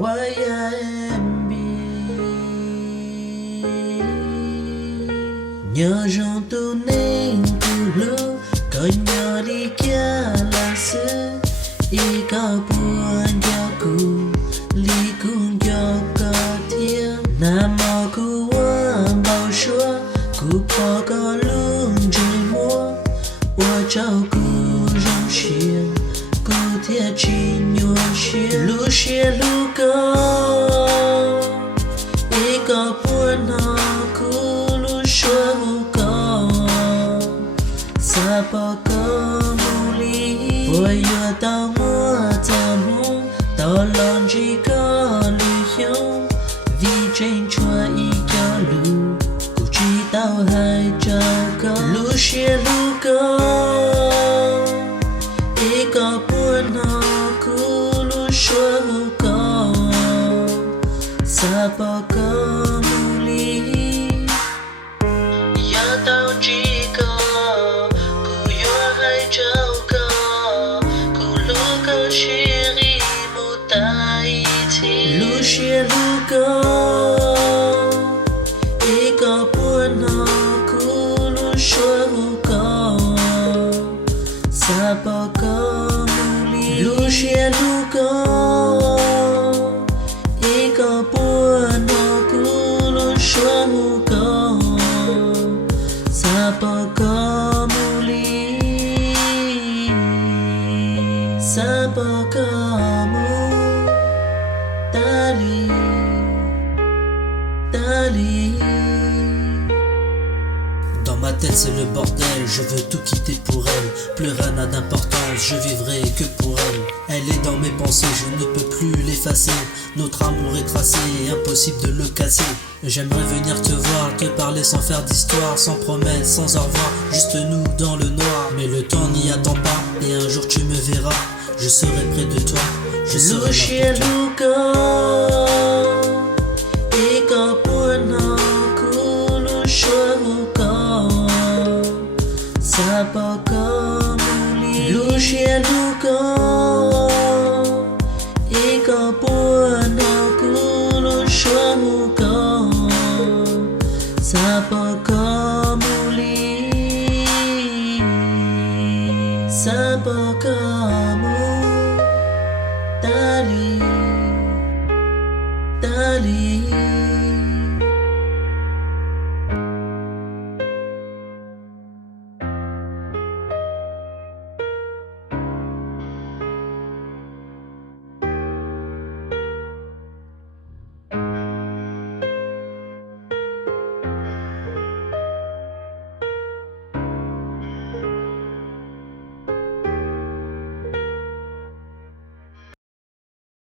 YMB. Nhớ rằng tu nên tu lô, có nhớ đi kia là xưa. Y có buồn cho cụ, lý cũng cho có thiên. Nam mô cụ bao xua, cụ bỏ có luôn trời mua. Ua cháu cụ rong xiên, cụ thiết chỉ nhua xiên. Lũ xiên lũ có, y có buồn họ cụ lũ xua hù có. Sa bỏ có mù lý, ua yua tao mua tao mù. Tao lòng chỉ có lý hiếu, vì tranh chua y cho lũ. Cụ chỉ tao hai cho có, lũ xia lũ có. Y có buồn họ cụ lũ xua hù có. Sa bỏ có mù lý, ya tao chỉ có. Cụ yua hai cho có, cụ lũ có chéri mù tai thi. Lũ xia lũ có, y có buồn họ cụ lũ xua hù có. Sa bỏ có mù lý, lũ xia lũ có. Y có buồn họ cụ lũ xua hù có. Sa bỏ có mù lý, sa bỏ có mù ta li, ta li. Dans ma tête c'est le bordel, je veux tout quitter pour elle. Plus rien n'a d'importance, je vivrai que pour elle. Elle est dans mes pensées, je ne peux plus l'effacer. Notre amour est tracé, impossible de le casser. J'aimerais venir te voir, te parler sans faire d'histoire, sans promesse, sans au revoir, juste nous dans le noir. Mais le temps n'y attend pas, et un jour tu me verras. Je serai près de toi, je serai là pour toi. Y có buồn họ cụ lũ xua hù có. Sa bỏ có mù lý, lũ xia lũ có. Y có buồn họ cụ lũ xua hù có. Sa bỏ có mù lý, sa bỏ có mù ta li.